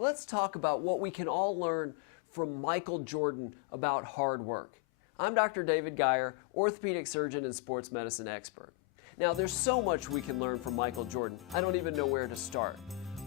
Let's talk about what we can all learn from Michael Jordan about hard work. I'm Dr. David Geyer, orthopedic surgeon and sports medicine expert. Now, there's so much we can learn from Michael Jordan, I don't even know where to start.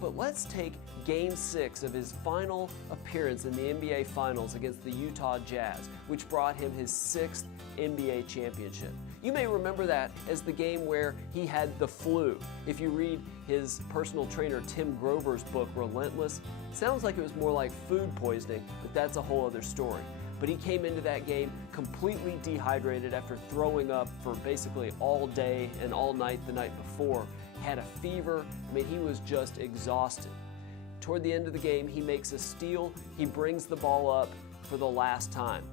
But let's take Game 6 of his final appearance in the NBA Finals against the Utah Jazz, which brought him his 6th NBA championship. You may remember that as the game where he had the flu. If you read his personal trainer Tim Grover's book, Relentless, it sounds like it was more like food poisoning, but that's a whole other story. But he came into that game completely dehydrated after throwing up for basically all day and all night the night before. He had a fever. I mean, he was just exhausted. Toward the end of the game, he makes a steal. He brings the ball up for the last time.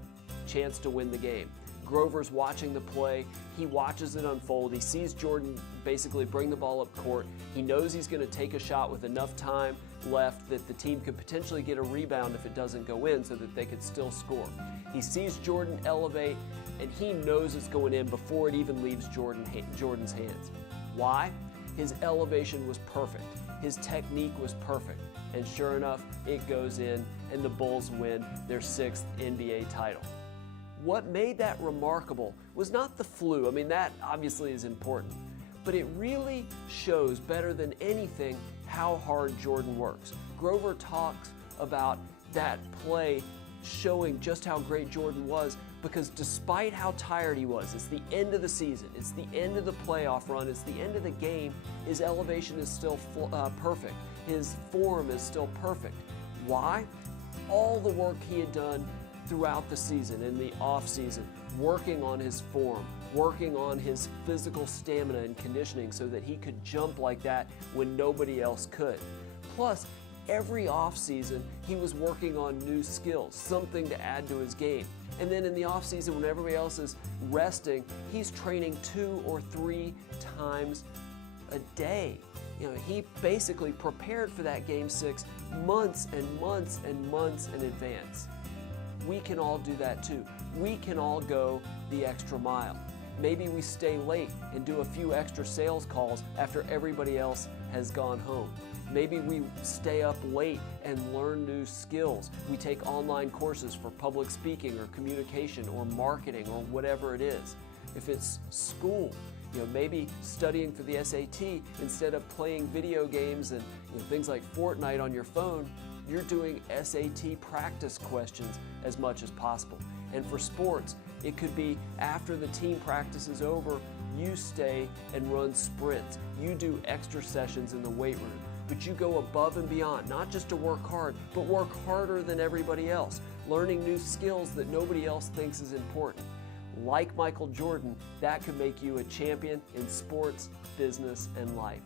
Chance to win the game. Grover's watching the play. He watches it unfold. He sees Jordan basically bring the ball up court. He knows he's going to take a shot with enough time left that the team could potentially get a rebound if it doesn't go in so that they could still score. He sees Jordan elevate, and he knows it's going in before it even leaves Jordan's hands. Why? His elevation was perfect. His technique was perfect. And sure enough, it goes in, and the Bulls win their 6th NBA title. What made that remarkable was not the flu. I mean, that obviously is important. But it really shows better than anything how hard Jordan works. Grover talks about that play showing just how great Jordan was, because despite how tired he was, it's the end of the season, it's the end of the playoff run, it's the end of the game, his elevation is still perfect. His form is still perfect. Why? All the work he had done throughout the season, in the off season, working on his form, working on his physical stamina and conditioning so that he could jump like that when nobody else could. Plus, every off season, he was working on new skills, something to add to his game. And then in the off season, when everybody else is resting, he's training 2 or 3 times a day. You know, he basically prepared for that Game 6 months and months and months in advance. We can all do that too. We can all go the extra mile. Maybe we stay late and do a few extra sales calls after everybody else has gone home. Maybe we stay up late and learn new skills. We take online courses for public speaking or communication or marketing or whatever it is. If it's school, maybe studying for the SAT, instead of playing video games and things like Fortnite on your phone, you're doing SAT practice questions as much as possible. And for sports, it could be after the team practice is over, you stay and run sprints. You do extra sessions in the weight room, but you go above and beyond, not just to work hard, but work harder than everybody else, learning new skills that nobody else thinks is important. Like Michael Jordan, that could make you a champion in sports, business, and life.